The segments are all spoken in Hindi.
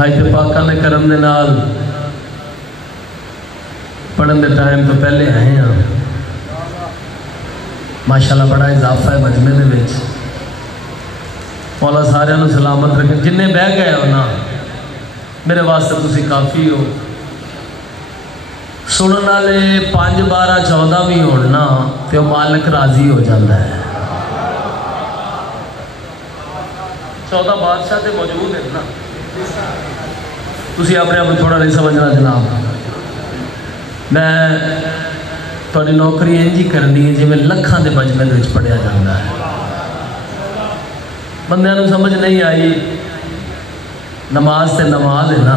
अज तो पाका ने करम दे नाल पढ़न के टाइम तो पहले आए हैं। माशाल्लाह बड़ा इजाफा है मजमे दे विच। मौला सारिਆਂ ਨੂੰ सलामत रखे। जिन्ने बह गए हो ना मेरे वास्ते तुसी काफ़ी हो। सुनने वाले 5 12 14 भी हो ना तो मालिक राजी हो जाता है। 14 बादशाह तो मौजूद है ना। तुसी अपने आप थोड़ा नहीं समझना जनाब। मैं थोड़ी नौकरी इंज ही करनी है जिवें लखां दे मजमे दे विच पढ़िया जाता है। बंदियां नूं समझ नहीं आई नमाज ते नमाज है ना।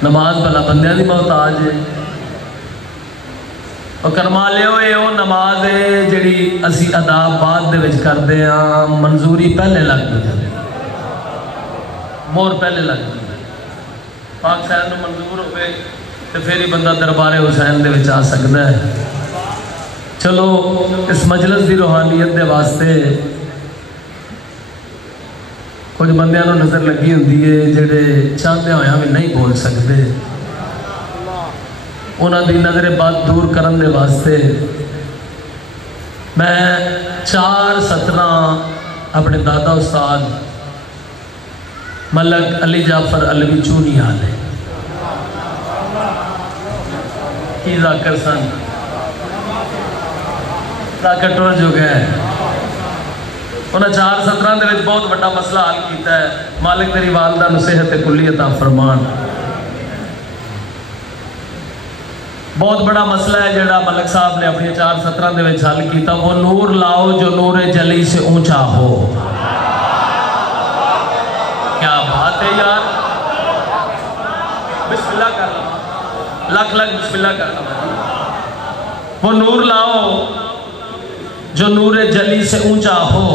नमाज भला बंदियां दी मोहताज है और करमा लियो ये वो नमाज है जिहड़ी असी अदा बाद दे विच करदे हां। मंजूरी पहले लग जाती, मोहर पहले लग जाती। पाक साहब नूं मंजूर होवे तो फिर ही बंदा दरबारे हुसैन दे विच आ सकदा है। चलो इस मजलिस की रूहानियत के वास्ते कुछ बंदियां नूं नज़र लगी होंदी है जिहड़े चाहते होया भी नहीं बोल सकते। उन्हां दी नज़र बद दूर करन दे वास्ते मैं 4 सतरां अपने दादा उस्ताद मलक अली जाफर अलवी चूनी आले की जाकर सन टुर जो गए। उन्हें 4 सतरां दे विच बहुत बड़ा मसला हल किया है। मालिक तेरी वालदा नूं सेहत कुल्ली अता फरमान। बहुत बड़ा मसला है जोड़ा मलिक साहब ने अपनी 4 सतरां दे विच हल किया। वो नूर लाओ जो नूर जली से ऊंचा हो। क्या बात है यार। बिस्मिल्लाह कर लो, लख लख बिस्मिल्लाह कर लो। वो नूर लाओ जो नूर जली से ऊंचा हो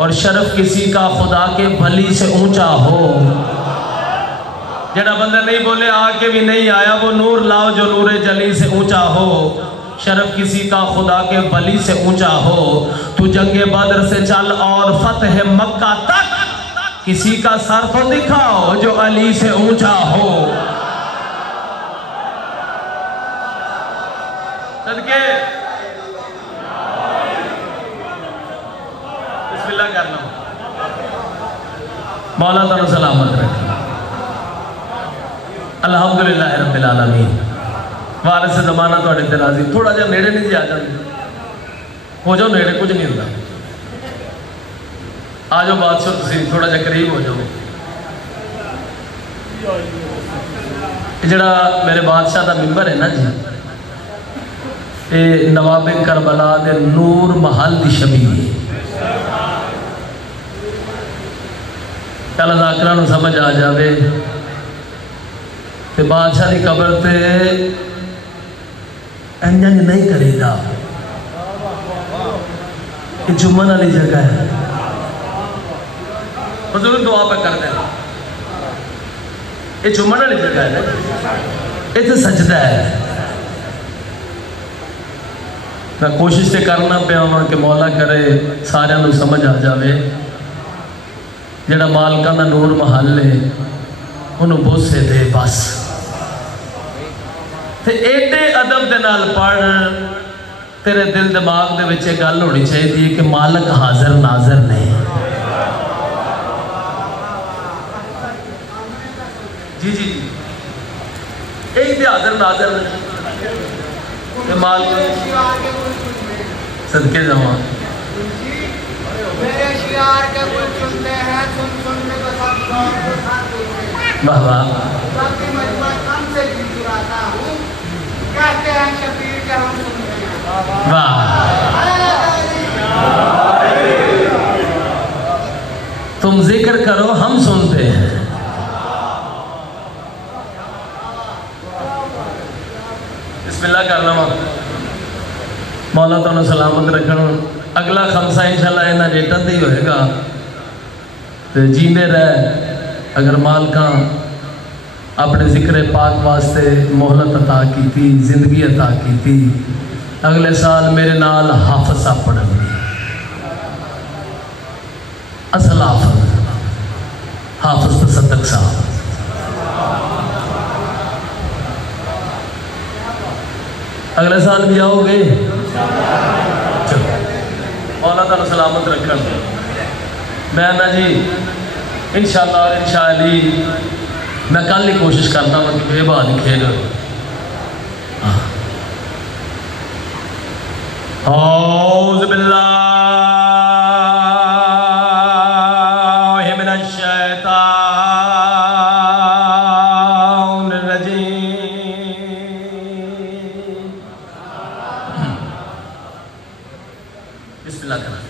और शरफ किसी का खुदा के भली से ऊंचा हो। जेड़ा बंदा नहीं बोले आके भी नहीं आया। वो नूर लाओ जो नूर जली से ऊंचा हो, शरफ किसी का खुदा के भली से ऊंचा हो। तू जंगे बद्र से चल और फतह मक्का तक किसी का सर तो दिखाओ जो अली से ऊंचा हो। सदके करना मौला तुहानू सलामत रखे। अल्हम्दुलिल्लाह रब्बिल आलमीन। वारिस ज़माना तुहाडे ते राज़ी। थोड़ा जिहा नेड़े नहीं जी आ जाते हो जाओ नेड़े, कुछ नहीं होता। आ जाओ बादशाह तुसीं थोड़ा जिहा करीब हो जाओ। जिहड़ा मेरे बादशाह का मिंबर है ना जी, ये नवाबे करबला दे नूर महल की छवि है। कल जाकरा नूं समझ आ जाए तो बादशाह की कबर से इंज नहीं करेगा। ये चुमन वाली जगह है। हुज़ूर दुआ पे करते हैं। ये चुमन वाली जगह है ना, ये तो सजदा है। मैं कोशिश तो करना पाया वहाँ कि मौला करे सारिਆਂ नूं समझ आ जाए। जेड़ा मालकां दा नूर महल है उन्होंने बोसे दे बस। ते एडे अदब दे नाल पढ़ तेरे दिल दिमाग दे विच गल होनी चाहिए कि मालक हाजिर नाजर ने। जी जी यही तो हाजिर नाजर ने। मालक सदके जावा मेरे शियार के कुछ सुनते हैं, सुनने को सब वाह वाह। हमसे भी चुराता हूँ, कहते हैं शबीर के हम सुनते हैं। वाह तुम जिक्र करो हम सुनते हैं। बिस्मिल्लाह कर लवा। मौला तुहानू सलामत रखन। अगला खमसा इंशाल्लाह इन्हां रेटां ते ही होएगा। तो जींदे रह। अगर मालकां अपने जिक्र पाक वास्ते मोहलत अता की, जिंदगी अता की, अगले साल मेरे नाल हाफज़ साहब पढ़ेंगे। असल हाफिज तसद्दुक साहब अगले साल भी आओगे? चलो मौला तुहानू सलामत रखन। मैं ना जी इंशाअल्लाह और इंशाअल्लाह मैं कल ही कोशिश करता हूँ कि बेबहाल खेल औज़ बिल्लाहि मिनश शैतानिर रजीम। बिस्मिल्लाह करना।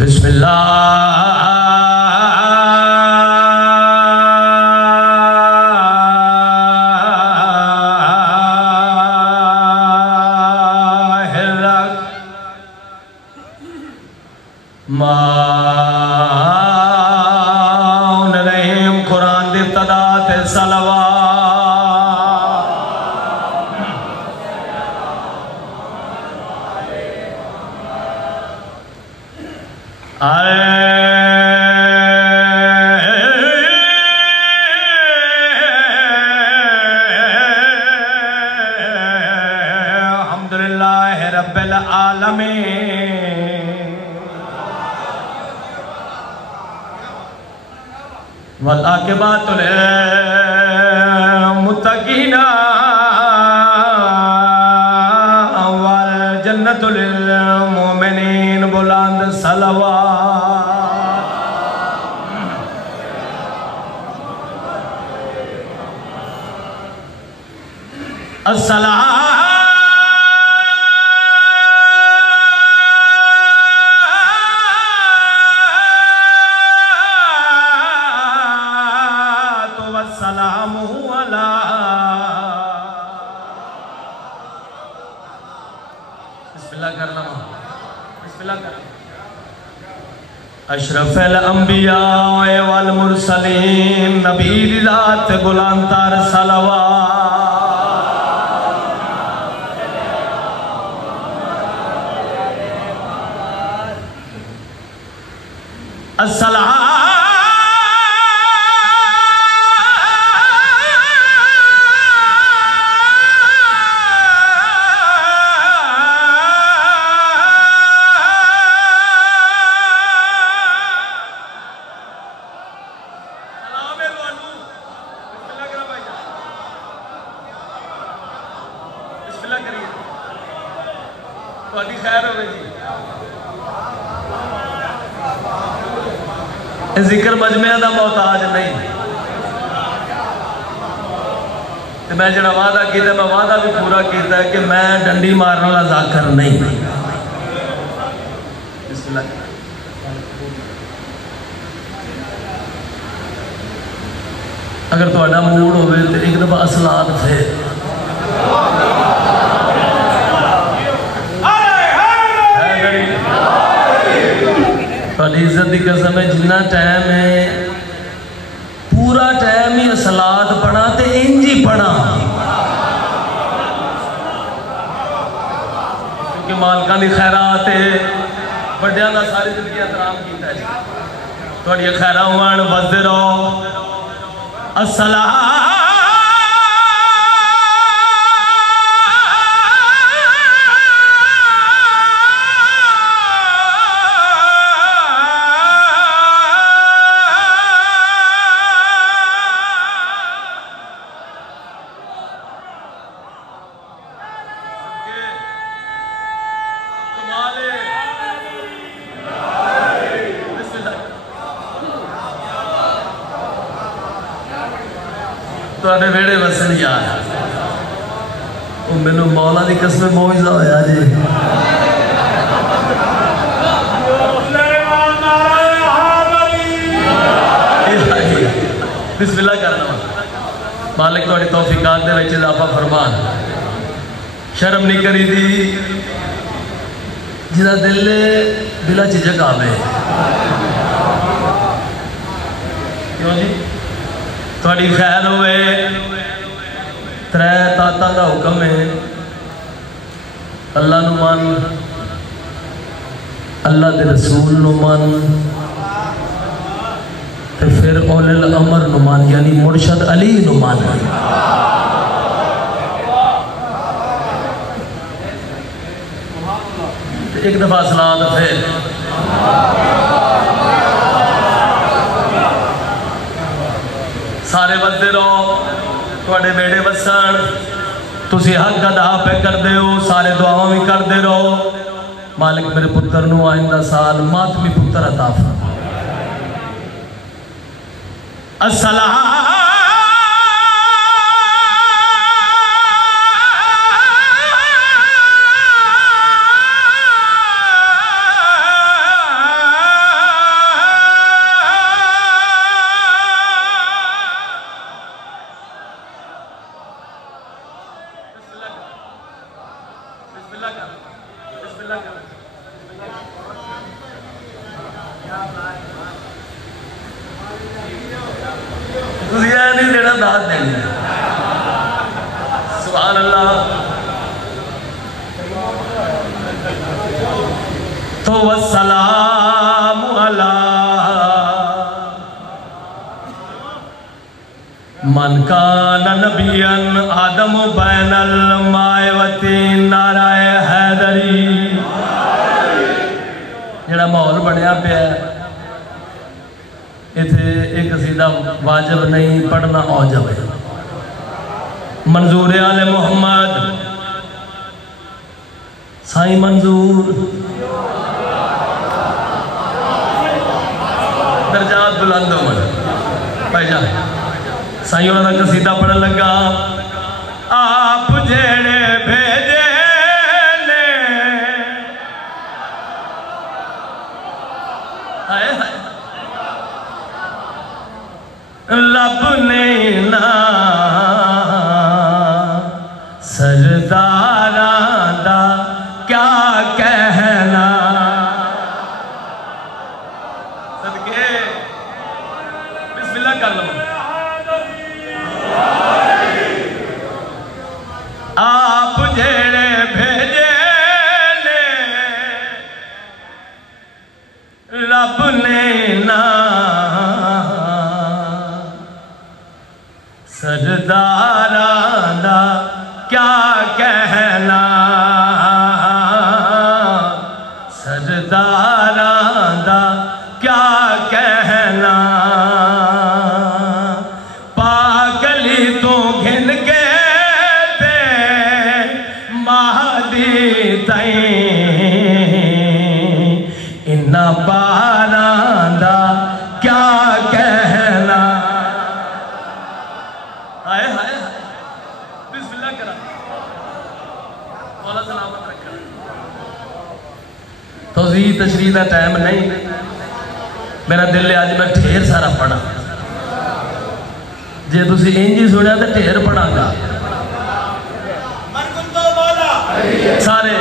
बिस्मिल्लाह कुरान दी इब्तिदा ते अल्हम्दुलिल्लाह रब्बिल आलमीन वल आक़िबतुल मुत्तक़ीन वल जन्नतुल मुमिनीन। बुलंद सलवात। अस्सलाम अशरफुल अंबिया वल मुरसलीन नबी दी ज़ात बुलंद तर सलवात। अस्सलाम जिक्र मजमे का मोहताज नहीं। तो मैं जो वादा किया मैं वादा भी पूरा किया कि मैं डंडी मारने वाला जाकर नहीं। अगर थोड़ा मूड हो तो एक दफा असलात थे इज्जत की कसम है जिन्ना टाइम है पूरा टाइम ही सलाद पढ़ा तो इंज ही पढ़ा क्योंकि मालका की खैरात है बड़िया का सारी जिंदगी एहतराम किया थोड़ी खैरा हुन बसते रहो। अस्सलाम तुहाडे वेड़े वसन यार वो मैनू मौला की कसम मौजदा होया जी। बिस्मिल्लाह करना मालिक तुहाडी तौफीकात दे विच इजाफा फरमान। शर्म नहीं करी दी जिहदा दिल दिला झिझक आवे क्यों जी थोड़ी खैर हुए। त्रै ताता का हुक्म है अल्लाह नु मान अल्लाह के रसूल नु मन ते फिर औलिल अमर नु मन यानी मुर्शद अली नु मन। एक दफा सलात फिर सारे बदते रहो, थोड़े बेड़े वसन, तुसी हक अदा पे करते हो, सारे दुआवां भी करते रहो। मालिक मेरे पुत्र नू आइंदा साल मातमी पुत्र अता फरमा। अस्सलाम नहीं देना, दाद देनी। सुभान अल्लाह। तो वस्सलाम अला मन कान नबियन आदम बैनल मायवती नाराय हैदरी। जेड़ा माहौल बनया पे इथे एक कसीदा वाजिब नहीं पढ़ना औजब है। मंजूर आले मोहम्मद साईं मंजूर दर्जात बुलंद उमर भाईजान साईं उन्होंने कसीदा पढ़न लगा। आप जेड़े भेजे ने हाय हाय लब ने ना सरदारा दा क्या कहना। सदके बिस्मिल्लाह कर लो। आप जेड़े भेजे ने रब ने ना सरदारा दा क्या कहना। सरदारा दा क्या कहना। पागली तो घिन के ते महादी तई इन्ना बारा दा क्या कहना। हाय हाय बिस्मिल्लाह करा मौला सलामत रखा। तौज़ीह तशरीह का टाइम नहीं, मेरा दिल है आज मैं ढेर सारा पढ़ा। जे तुसी इंज ही सुनिया तो ढेर पढ़ांगा सारे।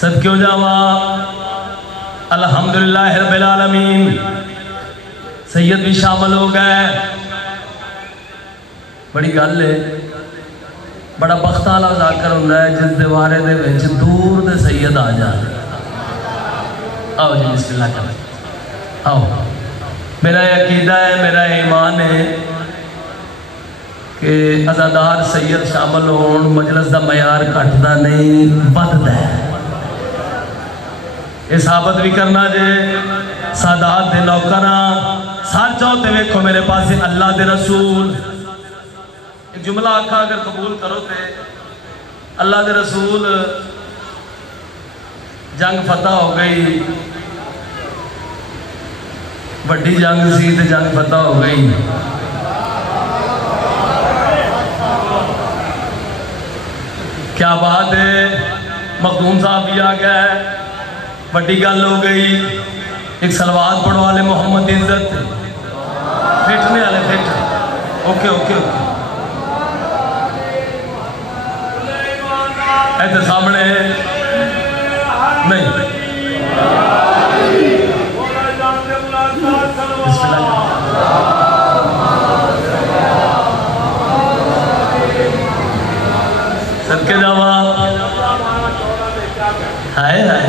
सब क्यों जावा अल्हम्दुलिल्लाह रब्बिल आलमीन। सैयद भी शामिल हो गए। बड़ी गल है, बड़ा बख्त वाला जाकर होंदा है जिस दीवारे दे विच दूर दे सैयद आ जाए। आओ जी बिस्मिल्लाह करें। आओ, मेरा अकीदा है, मेरा ईमान है कि अज़ादार सैयद शामिल होण मजलिस का मयार घटदा नहीं बढ़दा है। ये साबित भी करना जे सादात दे नौकरा सर जाओ तो वेखो मेरे पास अल्लाह दे रसूल। एक जुमला आखा अगर कबूल करो तो अल्लाह दे रसूल जंग फतह हो गई, वड्डी जंग सी ते जंग फतह हो गई। क्या बात है, मखदूम साहब भी आ गए, बड़ी गल हो गई। एक सलवात पढ़ो वाले मोहम्मद इज्जत फिटने वाले फिट। ओके ओके ओके ऐसे सामने नहीं सदके जावा हाय हाय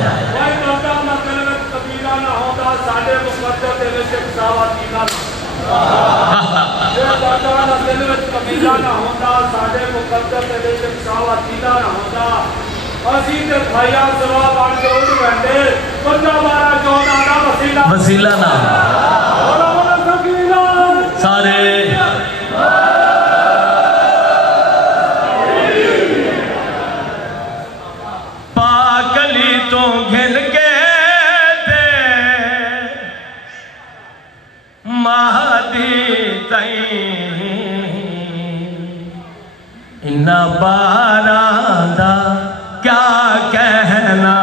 वसीला ना सारे पागली तो घिन के दे महदी तई इन्ना बारादा क्या कहना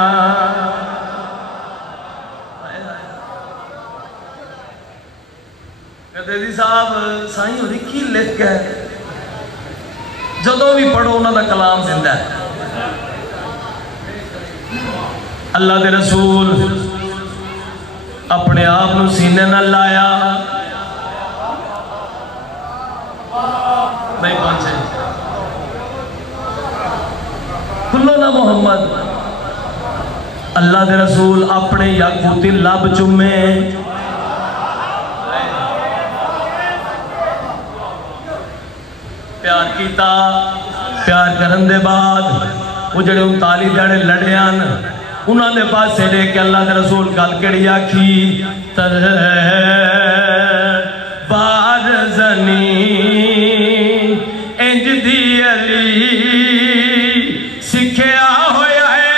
गदेदी साहब साईं होरी की लिख गए जदों भी पढ़ो उन्होंने कलाम जिंदा है अल्लाह दे रसूल अपने आप को सीने न लाया नहीं पहुंचे खुलो ना मोहम्मद अल्लाह दे रसूल अपने याकूती लब चुमे प्यार किया प्यार करन दे बाद वो जड़े 39 जड़े लड़े उन्होंने पासे ले के अल्लाह के रसूल गल केड़ी आखी तर बार जनी इंज दी अली सिखिया होया है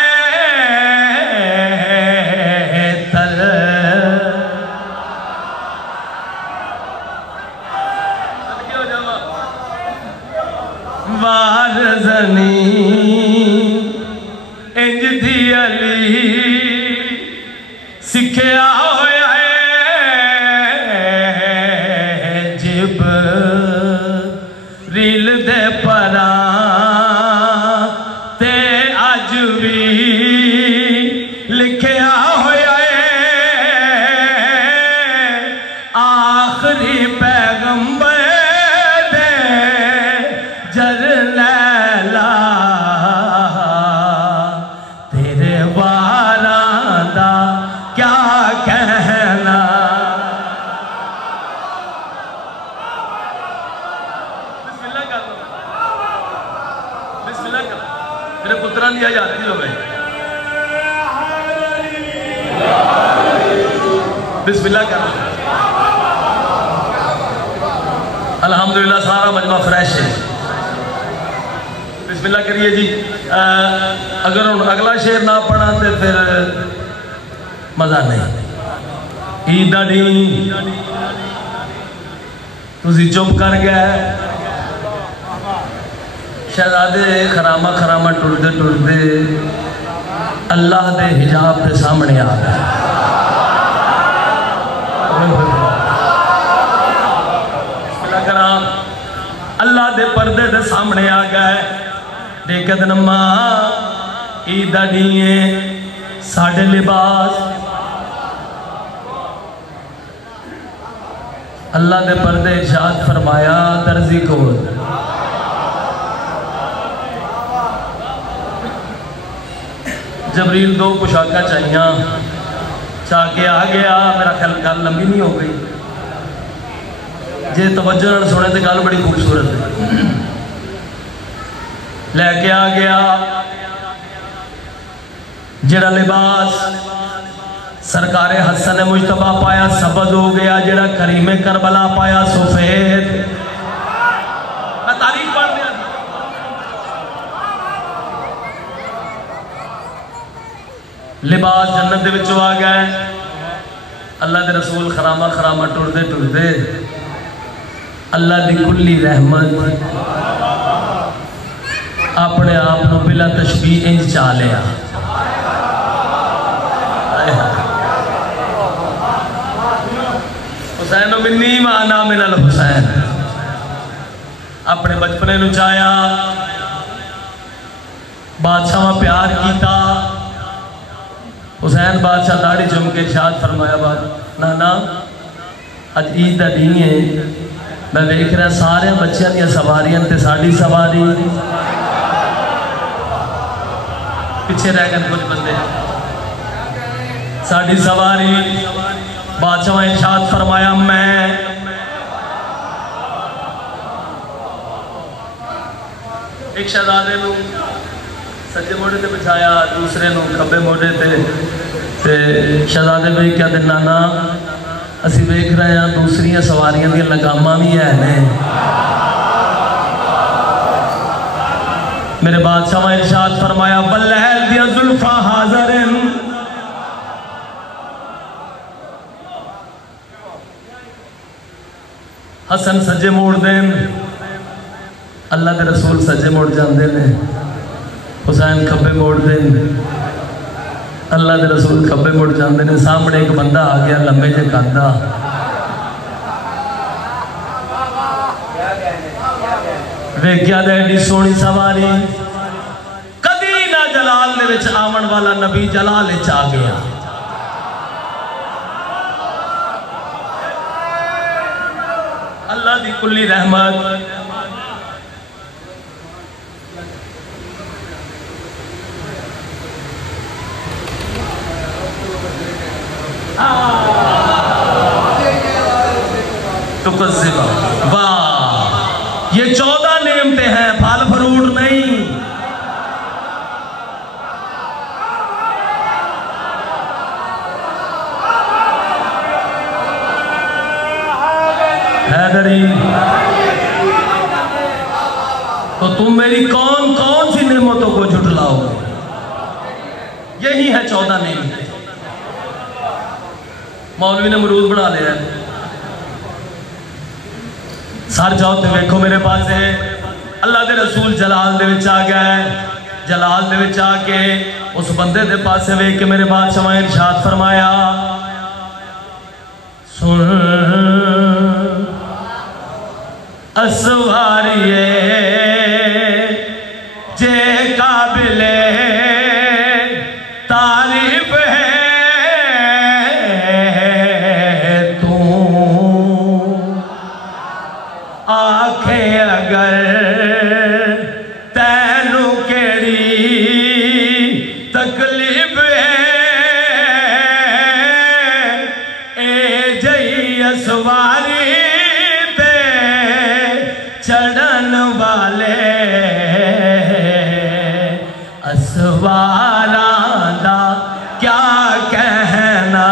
तर बार जनी इंज दी अली सिखिया होया है जिब्रील दे परा ते अज भी लिखिया होया है आखिरी पैगंबर दे जरनैला क्या कहना बिस्मिल्लाह कर लो बिस्मिल्लाह कर मेरे पुत्रा की आजादी हो गई बिस्मिल्लाह कर लो अल्हम्दुलिल्लाह सारा मजमा फ्रेश है बिस्मिल्लाह करिए जी अगर हम अगला शेर ना पढ़ा तो फिर मजा नहीं ईद दी तुसी चुप कर गए शहजादे खरामा खरामा टुरदे टुरदे अल्लाह दे हिजाब के सामने आ गए अल्लाह दे पर्दे दे सामने आ गए देखत नम्मा ईद दी साढ़े लिबास अल्लाह ने पर्दे इरशाद फरमाया दर्जी को जबरील 2 पोशाका चाहिए चाह के आ गया मेरा ख्याल गल लंबी नहीं हो गई जे तवज्जो नाल सुने तो गल बड़ी खूबसूरत है लैके आ गया जड़ा लिबास सरकारे हसन मुश्तबा पाया सबद हो गया जड़ा करीमे करबला पाया सफेद मैं तारीफ पढ़ दिया लिबास जन्नत दे विचों आ गए अल्लाह दे रसूल खरामा खरामा टुरदे टुरदे अल्लाह दी कुल्ली रहमत अपने आप को बिला तशबीह इंज चा लिया हुसैन मिन्नी माना मिनल हुसैन अपने बचपने नूं चाया बादशाह प्यार किया हुसैन बादशाह दाढ़ी चुम के इरशाद फरमाया बात नाना अज ईद का दिन है मैं वेख रहा सारे बच्चों दी सवारियां ते साडी सवारी पिछे रह गए कुछ बंदे। साड़ी सवारी बादशाह इरशाद फरमाया, मैं एक शहजादे नूं सज्जे मोड़े ते बिछाया, दूसरे नूं खब्बे मोड़े ते शहजादे भी क्या दिन नाना असी वेख रहे हैं दूसरिया सवारियां दी लगामां भी है ने। मेरे बादशाह ने इरशाद फरमाया, बल्लैल दिया जुल्फा हाज़िरन, हसन सज्जे मोड़ देन, अल्लाह के रसूल सज्जे मुड़ जाते हैं, हुसैन खब्बे मोड़ देन, अल्लाह के रसूल खब्बे मुड़ जाते हैं। सामने एक बंदा आ गया लंबे जे कदा, वेख्या एडी सोहनी सवारी, कदी ना जलाल दे विच आवन वाला नबी जलाल विच आ गया। अल्लाह दी कुल्ली रहमत तो वाह, ये 14 नेमतें हैं, फल फ्रूट नहीं। हैदरी, तो तुम मेरी कौन कौन सी नेमतों को झुठलाओगे? यही है 14 नेमतें। मौलवी ने मरूद बना लिया, सर जाओ तो वेखो मेरे पास है। अल्लाह के रसूल जलाल दे विच आ गए, जलाल दे विच आके उस बंदे दे पास वेख के मेरे बादशाह ने इरशाद फरमाया, सुन असवारिये जे काबिले तारीफ है तू, आखे अगर तैनू केड़ी तकलीफ है, ए जई असवारी ते चढ़न वाले असवारा दा क्या कहना।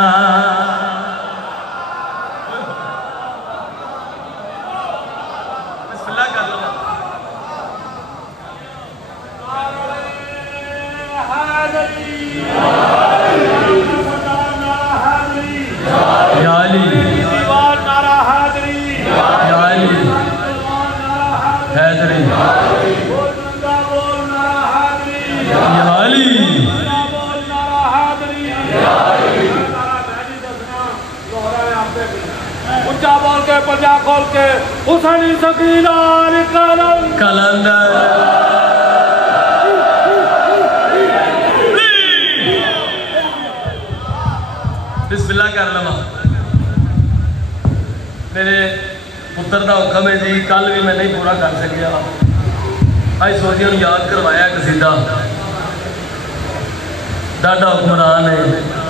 ऊंचा बोल के पंजा खोल के हुसैनी सकीनार कलंदर बिस्मिल्लाह कर लवा। मेरे पुत्र का हुक्म है जी, कल भी मैं नहीं पूरा कर सकिया, अज सोचिया याद करवाया कसीदा। डाडा हुक्मरान है,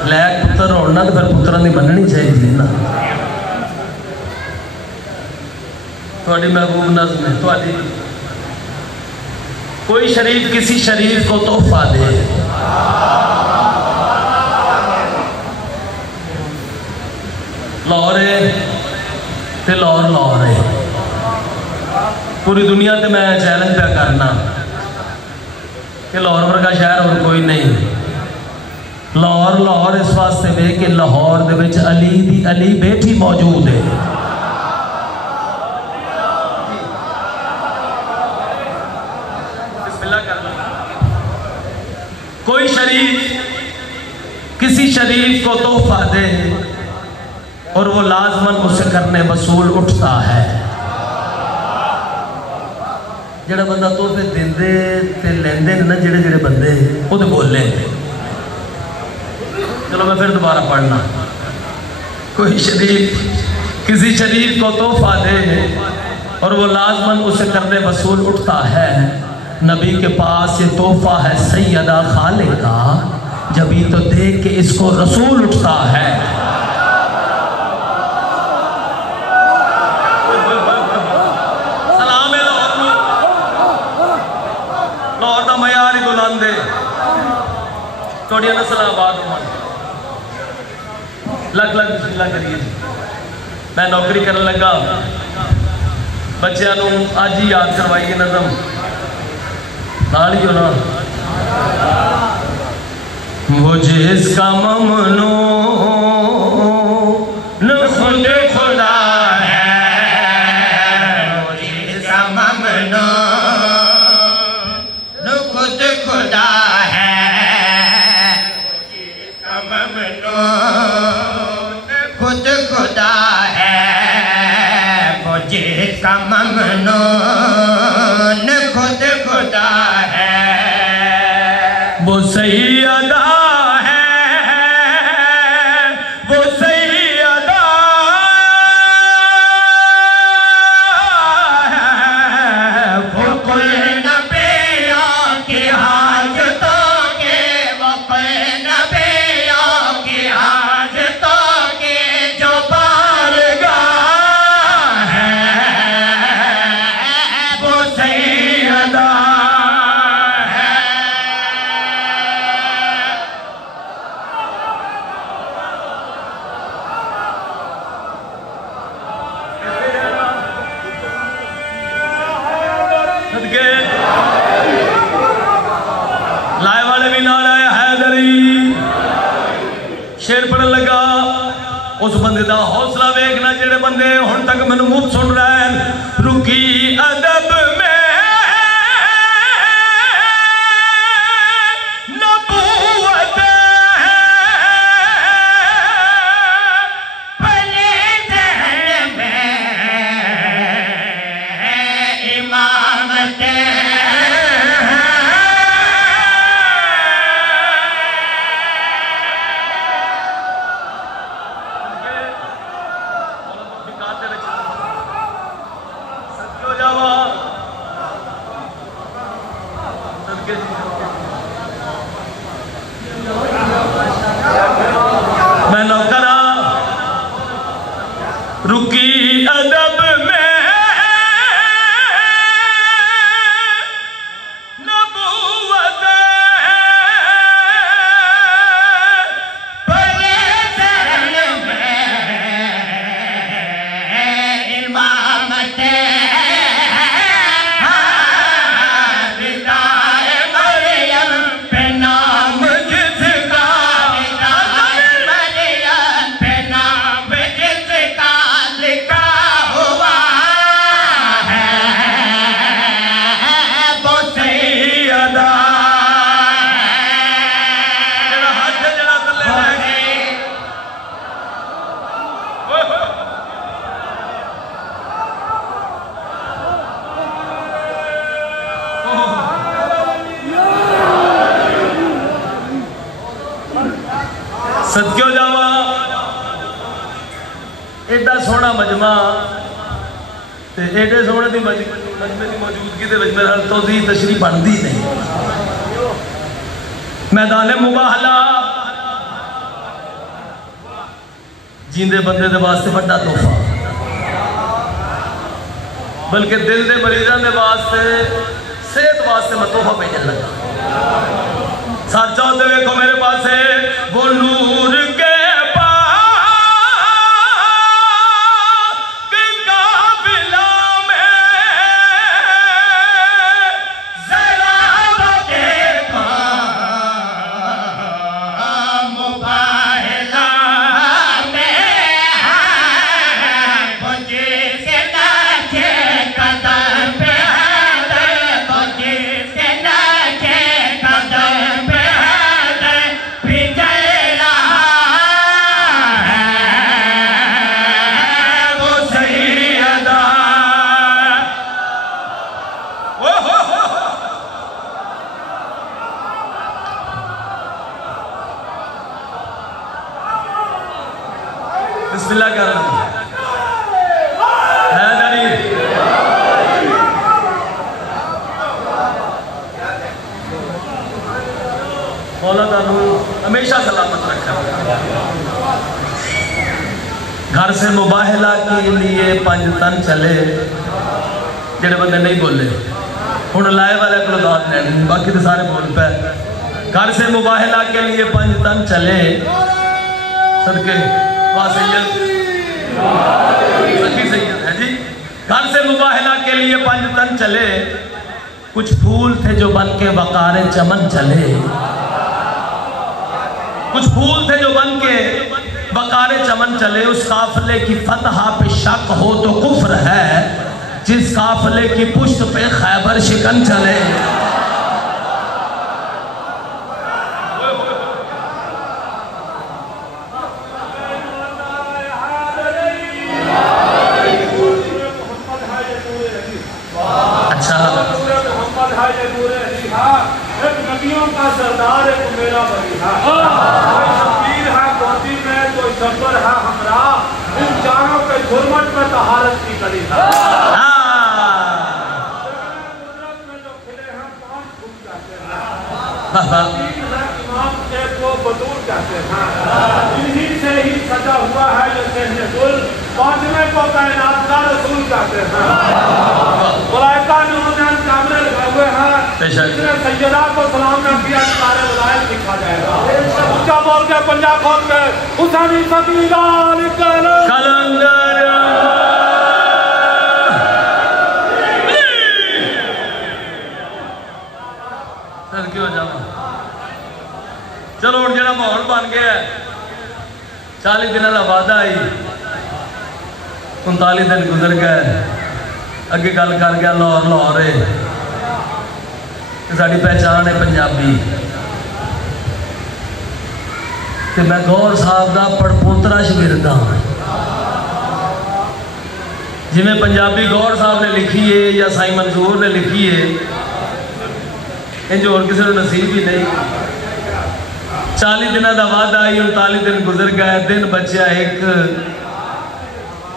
लैक पुत्र होना तो फिर पुत्रों की बननी चाहिए ना। थोड़ी महबूब नज़्म है, थोड़ी कोई शरीफ किसी शरीफ को तोहफा दे, लाहौर है ते लाहौर लाहौर है। पूरी दुनिया से मैं चैलेंज पे करना कि लाहौर वर्गा शहर और कोई नहीं। लाहौर लाहौर इस वास्ते वे कि लाहौर दे विच अली दी अली बेटी मौजूद है। कोई शरीफ किसी शरीफ को तोहफा दे और वो लाजमन उसे करने वसूल उठता है। जेड़ा बंदा तोहफे देंदे ते लेंदे ना, जेड़े जेड़े बंदे वो तो बोले। चलो मैं फिर दोबारा पढ़ना। कोई शरीफ किसी शरीफ को तोहफा दे और वो लाजमन उसे करने वसूल उठता है। नबी के पास ये तोहफा है सैयदा खाले का, जभी तो देख के इसको रसूल उठता है। सलाम है लाहौर का मयार ही बुलंद है, थोड़ी नस्ल आबाद हो। लग लग बिस्मिल्लाह करिए। मैं नौकरी करने लगा, बच्चों अज ही याद करवाइए नज़म नाल ही होना। वो जिसका ममनू न खुद खुदा है, वो जिसका ममनू न खुद खुदा है, जिसका ममनू खुद खुदा है, वो जिसका ममनून खुद खुदा है, वो सही अदा है, वो सही अदा है, वो कोई नबियों की हाजतों के, वो कोई नबियों की हाजतों के जो बारगाह है, वो सैयदा है। लाए वाले भी ना लाए हैदरी शेर पढ़न लगा। उस बंदे का हौसला वेखना जेड़े बंदे हुण तक मैनू मुंह सुन रहे हैं। रुकी अदब में नबूवत है, भले दहर में इमामत है। मैं नौकरा रुकी अदब में नबूवत है, भले दहर में इमामत है। सदक्यों जावा एडा सोहना मजमा ते एडे सोहने की मजमे की मौजूदगी दे विच मेरे तो दी तशरीफ बनती नहीं। मैदान मुबाहला जींदे बंदे दे वास्ते बड़ा तोहफा, बल्कि दिल के मरीजों के वास्ते सेहत वास्ते मैं तोहफा भेजन लगा। सच चाहते देखो मेरे पास है वो नूर के बिस्मिल्लाह कर मौला तुहानू हमेशा सलामत रखे। घर से मुबाहला के लिए 5 तन चले, जेडे बंदे नहीं बोले हुण लाए वाले को दाद लैनी, बाकी तो सारे बोल पे। घर से मुबाहला के लिए 5 तन चले, सदके है जी। घर से मुबाहला के लिए 5 तन चले, कुछ फूल थे जो बन के वकारे चमन चले, कुछ फूल थे जो बन के वकारे चमन चले। उस काफिले की फतहा पे शक हो तो कुफ्र है, जिस काफिले की पुश्त पे खैबर शिकन चले। नबियों का सरदार एक मेरा बली है, शबीर है गोदी में जो जबर है हमरा, इन चारों के झुरमट में तहारत की कली है। में जो खिले हैं 5 फूल कहते हैं, इमाम एक को बतूल कहते हैं, इन्हीं से ही सजा हुआ है ये सहने गुल, 5वें को कायनात का रसूल कहते हैं। मलाइका ने उन्हें कैमरे लगाए हुए हैं, जिसने सैयदा को सलाम न किया सारे वलायत लिखा जाएगा। ऊंचा बोल के पंजा खोल के हुसैनी सकीना निकल कलंदर। क्यों जावा चलो हुण जेड़ा माहौल बन गया, 40 दिनों का वादा आई, 39 दिन गुजर गए, अगे गल कर गया लाहौर लाहौर है, साड़ी पहचान है पंजाबी। तो मैं गौर साहब का पड़पोतरा शगिर्द हाँ, जिमें पंजाबी गौर साहब ने लिखी है या साई मंसूर ने लिखी है, इंज होर किसी को नसीब ही नहीं। 40 दिनों का वादा आई, 39 दिन गुजर गए, दिन बचा एक,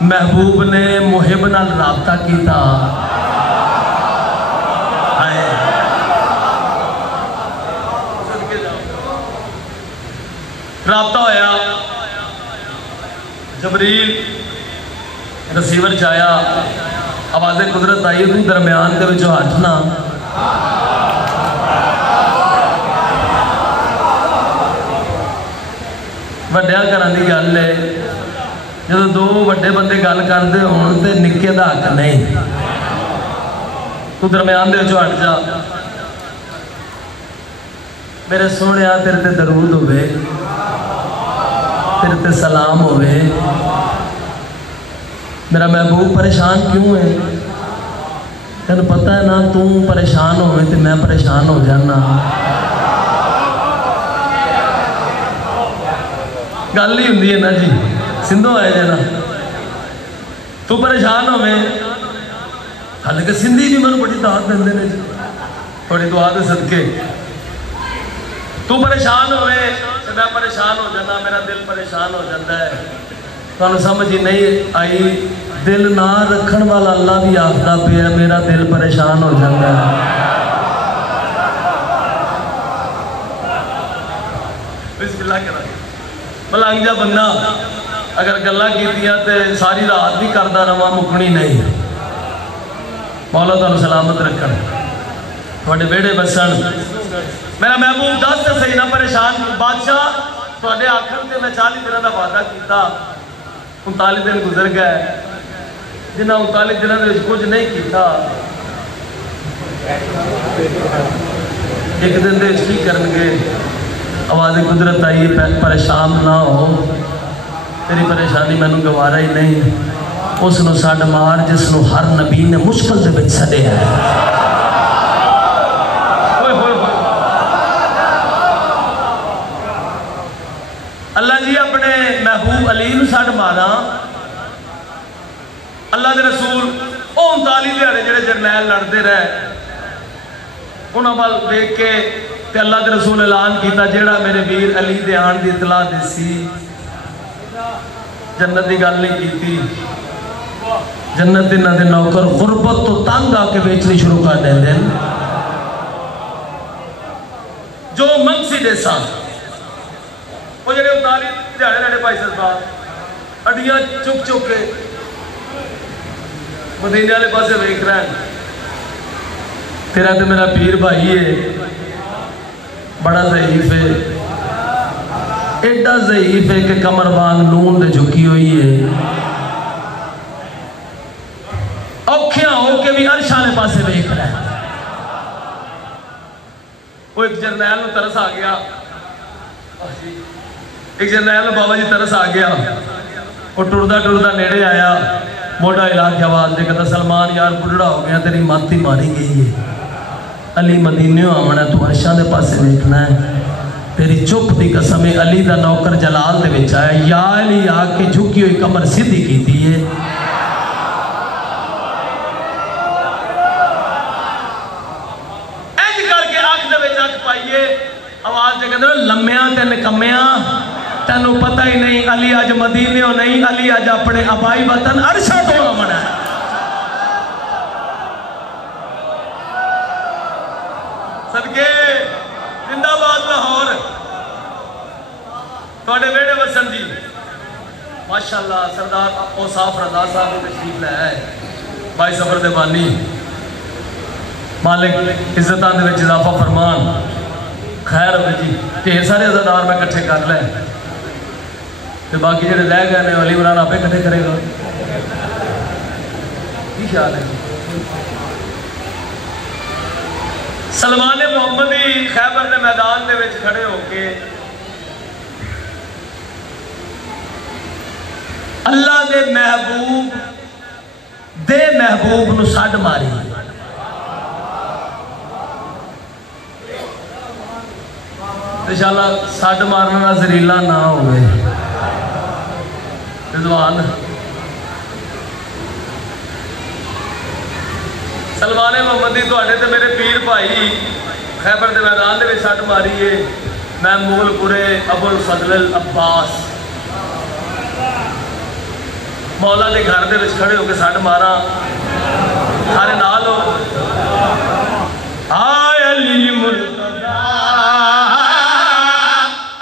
महबूब ने मुहिब नाल राबता किया, राबता होया, जबरील रिसीवर च आया, आवाज़े कुदरत आई, तू दरम्यान के विचों हटना। वड्डिया घरां दी गल है, जो 2 वड्डे बंदे गल करते होण ते निक्के दा हक नहीं, तू दरम्यान दे विचों हट जा। मेरे सोहणिया तेरे ते दरूद होवे, तेरे ते सलाम होवे। मेरा महबूब परेशान क्यों है? तेन पता है ना, तू परेशान होवे तो मैं परेशान हो जाना। गल ही होंदी है ना जी, सिंधो आए जना, तू परेशान होवे, हालांकि सिंधी भी मैं बड़ी दात देंदे ने जी, थोड़ी दुआ दे सदके। तू परेशान होवे तो मैं परेशान हो जाना, मेरा दिल परेशान हो जाता है। तुहानू समझ ही नहीं आई, दिल ना रखन वाला अल्लाह भी आखदा पिया मेरा दिल परेशान हो जाता है। बिस्मिल्लाह करा मलंग जा बंदा अगर गल्लां कीतियां ते सारी रात भी करदा रवां, मुकनी नहीं। मौला तुहानू सलामत रखन, तुहाडे बेड़े बसन। मेरा महबूब दस तो सही ना परेशान बादशाह, तुहाडे आखर ते मैं 40 दिनों का वादा किया, 39 दिन गुजर गए, जिन्हें 39 दिनों के कुछ नहीं किया, एक दिन की करनगे। आवाज़ कुदरत आई, परेशान ना हो, तेरी परेशानी मैनू गवारा ही नहीं, उसनों सड मार जिसनों हर नबी ने मुश्किल के विच सड़िया है। अल्लाह जी अपने महबूब अली नूं सड मारा, अल्लाह के रसूल 39 दिहाड़े जेडे जरनैल लड़ते रहे, उन्होंने वाल देख के ते अल्लाह के रसूल ऐलान किया, जेड़ा मेरे वीर अली दे आन की इतला देसी, जन्नत की गल नहीं की, जन्नत इन्हां दे नौकर गुरबत तो तंग आके बेचनी शुरू कर देंगे। जो मंगसी देसा वो जो 39 दिहाड़े लड़े भाई सरदार अड्डियां चुक चुक के मदीने वाले पासे वेख रहा है। तेरा तो मेरा पीर भाई है, बड़ा ज़ईफ है, एडा ज़ईफ है कि कमर वांग नून दे झुकी हुई है, औखिया हो के भी अर्श वाले पासे वेख रहा है। वो एक जरनैल को तरस आ गया, एक जरनैल को बाबा जी तरस आ गया। वो टुरदा टुरदा नेड़े आया, मोटा हिला के आवाज दे कहता सलमान यार बुढ़ड़ा हो गया, तेरी मत ही मारी गई है। अली मदीने आना, तू अर्शा दे पासे देखना है। तेरी चुप की कसम है, अली दा नौकर जलाल दे विच आया, या अली आके झुकी हुई कमर सीधी की है। इंज करके अख दे विच अख पाइए, आवाज दे कहंदे लम्मिया ते निकम्मिया तेनू पता ही नहीं, अली अज मदीने नहीं, अली अज अपने अबाई वतन अर्शा तो आमना है। सदके जिंदाबाद लाहौर, थोड़े बेटे वसन जी माशाअल्लाह। सरदार औसाफ रजा साहब ने तशरीफ लाया है, भाई सफर दे बानी, मालिक इज्जतां दे विच इजाफा फरमान। खैर हो जी, ढेर सारे अज़ादार मैं इकट्ठे कर ले, तो बाकी जो रह गए ने अली इमरान आपे इकट्ठे करेगा। की ख्याल है? सलमान मोहम्मदी खैबर के मैदान के खड़े होके अल्लाह दे महबूब नू सड मारी। इंशाअल्लाह सड मारना जहरीला ना हो रिजवान। सलमान मोहम्मदी तुहाडे ते मेरे पीर भाई खैबर के मैदान के सट मारी है। मैं मूलपुरे अबुल फजल अब्बास मौला के घर के खड़े होकर सट मारा। सारे नाल हो आय अली मुर्तज़ा,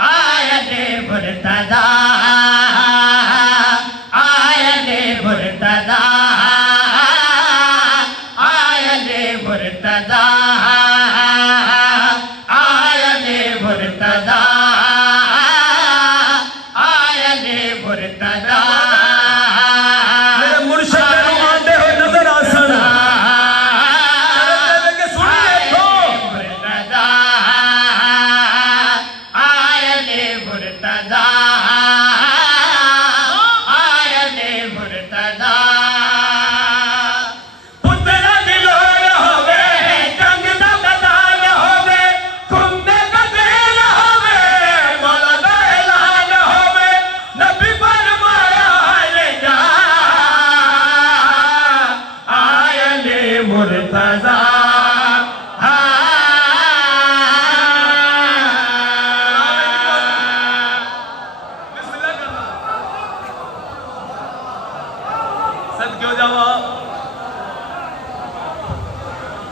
आय अली मुर्तज़ा, आय अली मुर्तज़ा, आय अली मुर्तज़ा, आय अली मुर्तज़ा, आय अली मुर्तज़ा।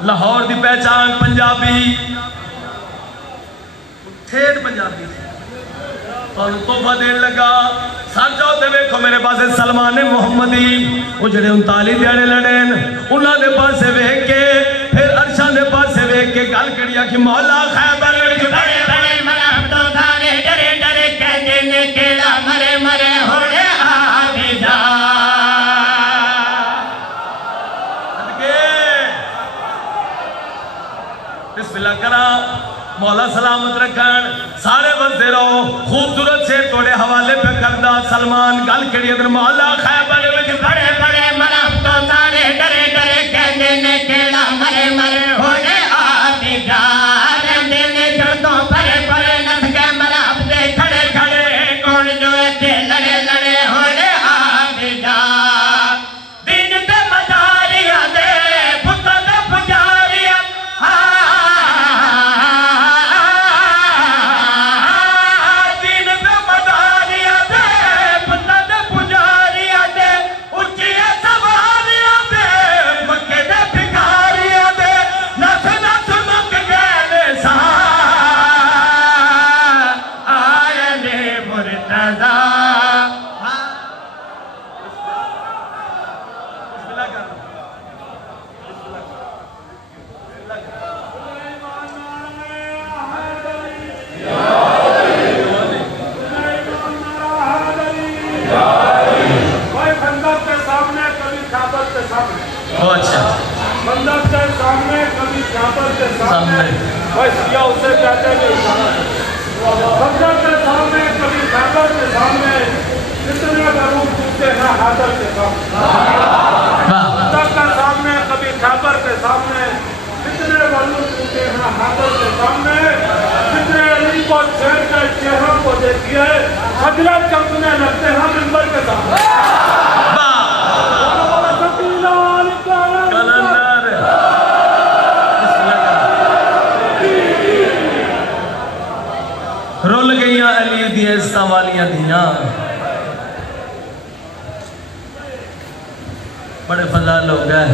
लाहौर की पहचान पंजाबी, ठेठ पंजाबी तोहफा देन लगा। सर जाओ तो वेखो मेरे पास सलमान मोहम्मदी, वो जो 39 दिहाड़े लड़े उन्होंने पास वेख के फिर अर्शा के पास वेख के गल करिया कि मौला खैबर बड़े बड़े मरहब तो थाने डरे डरे कहते ने केड़ा मरे मरे होने आवेदा। बिस्मिल्लाह करा, मौला सलामत रखन, सारे बंदे रहो। खूबसूरत से तोड़े हवाले पे करदा सलमान गल करी अगर मौला खैबर विच बड़े बड़े मरहब तो थाने डरे डरे कहते ने केड़ा मरे मरे होने आवेदा। रहंदे ने जड़ों परे परे नथ के मरहब दे खड़े खड़े कौन जो इत्थे लड़े लड़े होने आवेदा। दिन ते मदारिया दे पुत्तां दे पुजारिया दिन ते मदारिया दे पुत्तां दे पुजारिया दे उच्चिया सामने या उसे कहते हैं बंदर के सामने, कभी खैबर के सामने, कितने बारूद टूटे हैं हैदर के सामने। बंदर के सामने, कभी खैबर के सामने, कितने बारूद टूटे हैं हैदर के सामने। कितने अली को छेड़ कर चेहरों को देखिए, खजलत चमकने लगते हैं मिंबर के सामने। रुल गई अली दियां इज्जतां वालियां दियां, बड़े फजाल हो गए।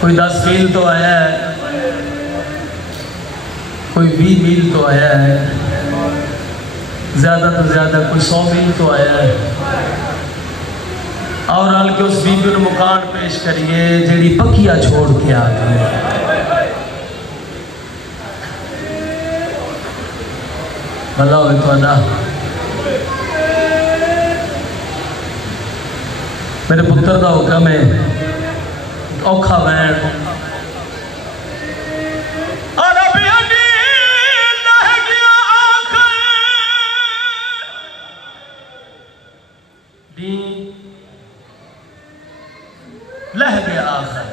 कोई 10 मील तो आया है, कोई 20 मील तो आया है, ज्यादा तो ज्यादा कोई 100 मील तो आया है। और हल के उस बीबी को मुकान पेश करिए जेड़ी पकिया छोड़ के आ गई। भला हो तुहाडा। मेरे पुत्र का हुक्म है औखा वैन लह गया आखिर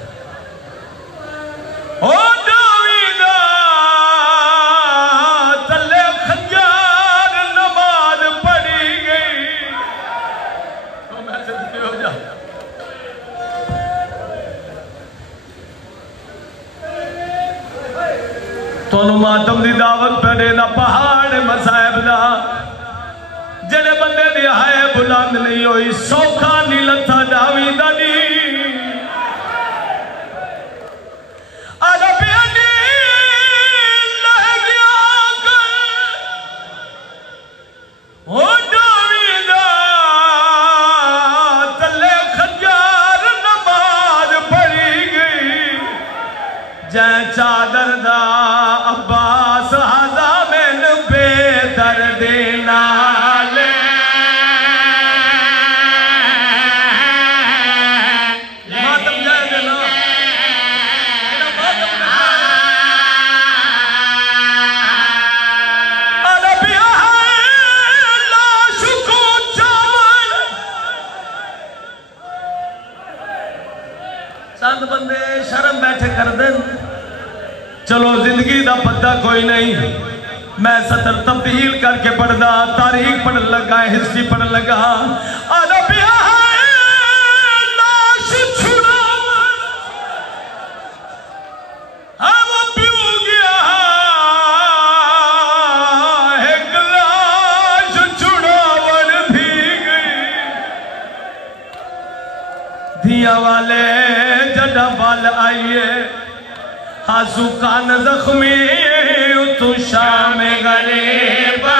मातम की दावत पड़े ना पहाड़ मसाहब दा जेड़े बंदे दी हाय बुलंद नहीं होई सौखा नहीं लथा डावी दा नी चादर दा अब्बास हादा मैन बेदर्दी नाल मातम जाए देना चंद बंदे शर्म बैठे कर दें। चलो जिंदगी का पता कोई नहीं, मैं सतर तब्दील करके पढ़दा, तारीख पढ़न लगा, हिस्ट्री पढ़न लगा। धिया वाले जड़ा वाल आइए हाजू कान जख्मी तू शाम गरीबा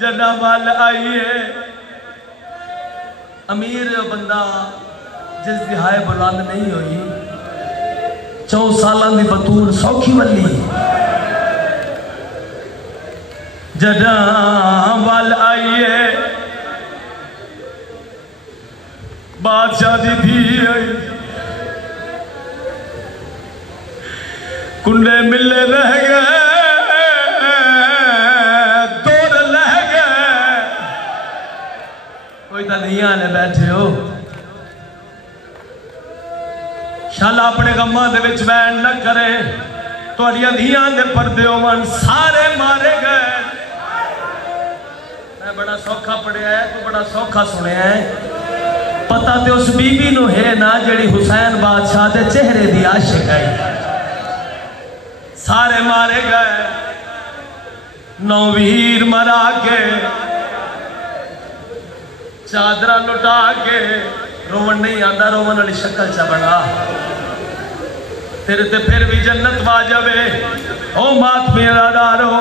जड़ा वाल आइए अमीर बंदा जिस दी हाय बुलंद नहीं हुई 4 साल की बतूल सौखी वली जड़ा वाल आइए बादशाह दी धी आई कुंडे मिले रह गए धियां ने बैठे हो शाला अपने गम्मा दे विच बैन न करे तुहाडियां धियां दे पर्दे होवन सारे मारे गए। मैं बड़ा सौखा पढ़िया है तू बड़ा सौखा सुनिया है पता ते उस बीबी नू है ना जेड़ी हुसैन बादशाह दे चेहरे दी आशिक है। सारे मारे गए 9 वीर मरा के चादरा लुटा के रोवन नहीं आता, रोवन वाली शक्ल चा बना, तेरे ते फिर भी जन्नत वा जावे। ओ मात मेरा दारो,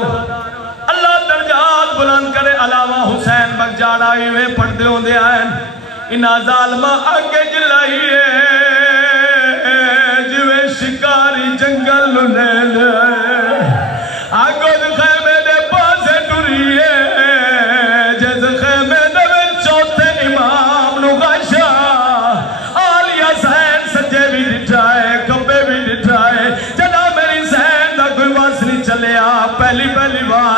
अल्लाह दर्जात बुलंद करे। अलावा हुसैन बगजाड़ा इवें पढ़ते होंदे आए, इना जालमा आगे जलाइए जिवें शिकारी जंगल नूं लैंदा आगो खैमे दे पासे टुरीए, जिस खैमे दे विच चौथे इमाम नूं गाशा आलिया सैन सज्जे भी दिठा है, खब्बे भी दिठा है। जदा मेरी सैन दा कोई वस नहीं चलिया, पहली पहली बार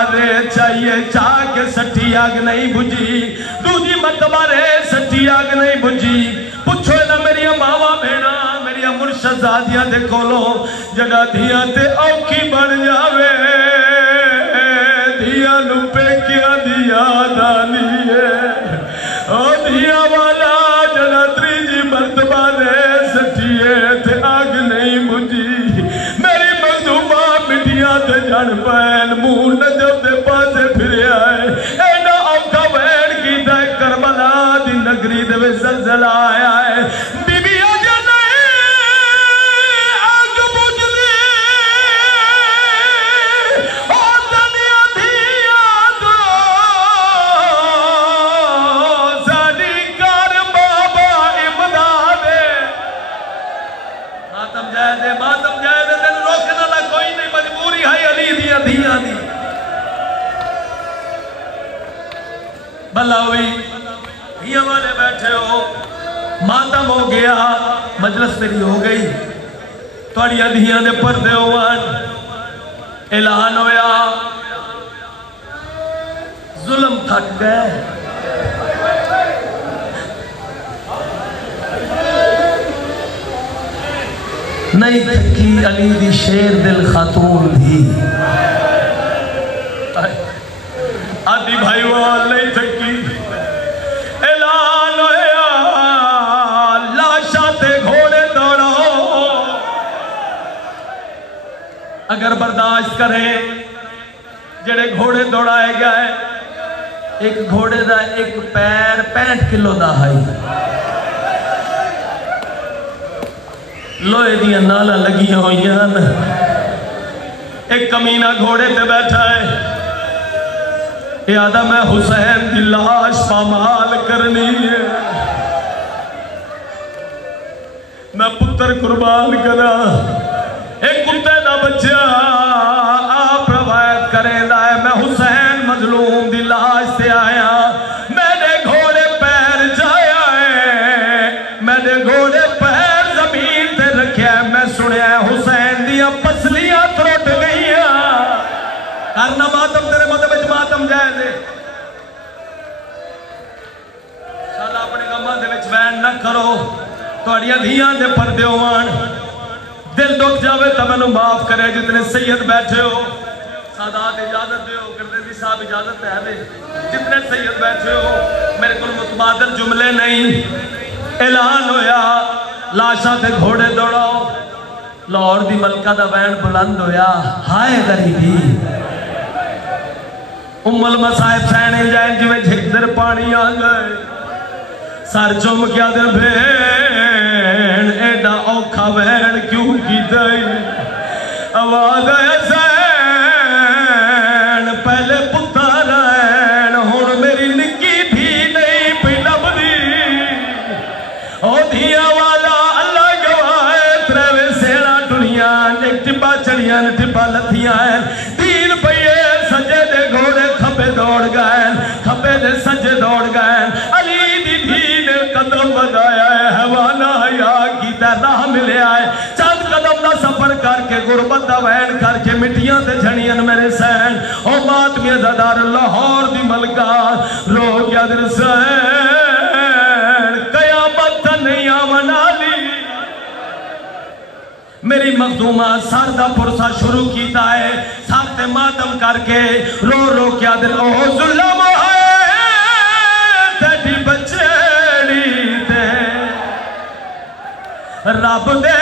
चाहिए चाह के सठी अग नहीं बुझी, दूजी मरतबा रे सठी अग नहीं बुझी। पुछो ना मेरिया मावा भेड़ा, मेरिया मुर्शदादियां दे कोलो जगह धिया ते औखी बन जावे, धिया नूं पेकिया दी याद आनी है। ओ धिया वाला जदा त्रीजी मरतबा रे सठिए ते अग नहीं बुझी, मेरी मखदूमा मिटिया ते जन पैन मुंह नजर दे पासे फिरिया है। एना औखा वैन कीता करबला दी नगरी दे विच ज़लज़ला आया है। बीबी अज नहीं अग बुझदी, ओ दुनिया धिया तो साडी घर बाबा इमदाद मातम जाए दे, मातम जाए दे, तेन रोकने वाला कोई नहीं, मजबूरी है अली दिया धिया दी। भला हुई धिया वाले बैठे हो, मातम हो गया, मजलिस मेरी हो गई, थोड़िया धिया दे पर्दे होवन, ऐलान होया, जुल्म थक गए, नहीं थकी अली दी शेर दिल खातून दी, आदि भाई वाल नहीं थकी। ऐलान होया लाशा ते घोड़े दौड़ो, अगर बर्दाश्त करे जेड़े घोड़े दौड़ाए गए, एक घोड़े दा एक पैर 65 किलो दा है, लोहे दियां नाला लगियां हुई, एक कमीना घोड़े पे बैठा है, यादा मैं हुसैन की लाश पामाल करनी है, मैं पुत्र कुर्बान करा। एक कुत्ते का बच्चा आप रवायत करेंदा है, मैं हुसैन मजलूम की लाश से आया, मैंने घोड़े पैर जाया है, मैंने घोड़े पैर जमीन पे रखा, मैं सुनिया हुसैन दिया पसलियां त्रुट गई, करना मातम तेरे मतलब विच मातम जाए दे। साला अपने गमां दे विच वैन ना करो, तुहाड़ियां धियां दे पर्दे होवन, दिल दुख जावे तो मैनू माफ करे। जितने सैयद बैठे हो सादात इजाजत दो, करदेसी साहब इजाजत है दे, जितने सैयद बैठे हो मेरे को मुतबादल जुमले नहीं। ऐलान होया लाशा ते घोड़े दौड़ाओ, लाहौर दी मलका दा वैन बुलंद होया, हाय गरीबी उम्मल मसाहिब सैने जाए जिवें झिकदर पानी आ गए, सर चुम क्या दे भेण एडा औखा वैन क्यों की दई, आवाज सैन पहले पुत्तर रैन हुण मेरी निक्की थी नहीं पी लभदी, ओ धिया वाला अल्लाह गवाए त्रैवे सेड़ा टुरियां, एक टिब्बा चढ़ियां टिब्बा लथियां, 3 पहिए सजे दे घोड़े खब्बे दौड़ गए, खब्बे दे सजे दौड़ गए। अली दी धी ने कदम बढ़ाया है, हवाना हया की राह मिलया है, चंद कदम का सफर करके गुरबत दा वैन करके मिट्टियां ते झड़ियां मेरे सैन। ओ मातमी अज़ादार लाहौर दी मलका रो गया दिल सैन, कयामत नहीं आवन आली। मेरी मखदूमा सर का पुरसा शुरू किया है, सर ते मातम करके रो रो क्या दिल ओ जुल्म है तेरी बचड़ी ते रब दे